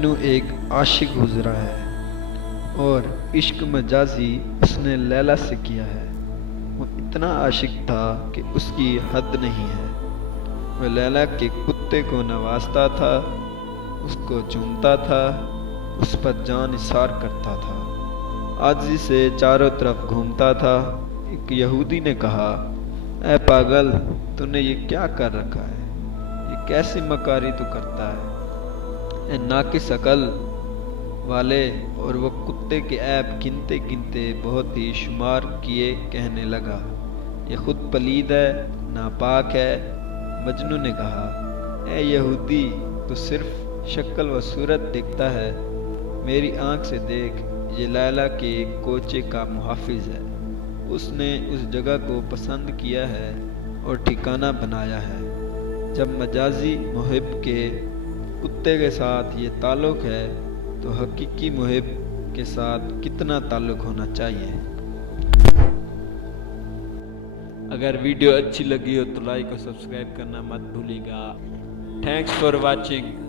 مجنو ایک عاشق گزرا ہے اور عشق مجازی اس نے لیلا سے کیا ہے۔ وہ اتنا عاشق تھا کہ اس کی حد نہیں ہے۔ وہ لیلا کے کتے کو نوازتا تھا، اس کو چومتا تھا، اس پر جان نثار کرتا تھا، عاجزی سے چاروں طرف گھومتا تھا۔ ایک یہودی نے کہا، اے پاگل، تو نے یہ کیا کر رکھا ہے؟ یہ کیسی مکاری تو کرتا ہے؟ اے ناقص عقل والے! اور وہ کتے کے عیب گنتے گنتے بہت ہی شمار کیے کہنے لگا، یہ خود پلید ہے، ناپاک ہے۔ مجنو نے کہا، اے یہودی، تو صرف شکل و صورت دیکھتا ہے، میری آنکھ سے دیکھ، یہ لیلا کے کوچے کا محافظ ہے۔ اس نے اس جگہ کو پسند کیا ہے اور ٹھکانہ بنایا ہے۔ جب مجازی محب کے کتے کے ساتھ یہ تعلق ہے تو حقیقی محب کے ساتھ کتنا تعلق ہونا چاہیے۔ اگر ویڈیو اچھی لگی ہو تو لائک اور سبسکرائب کرنا مت بھولیے گا۔ Thanks for watching.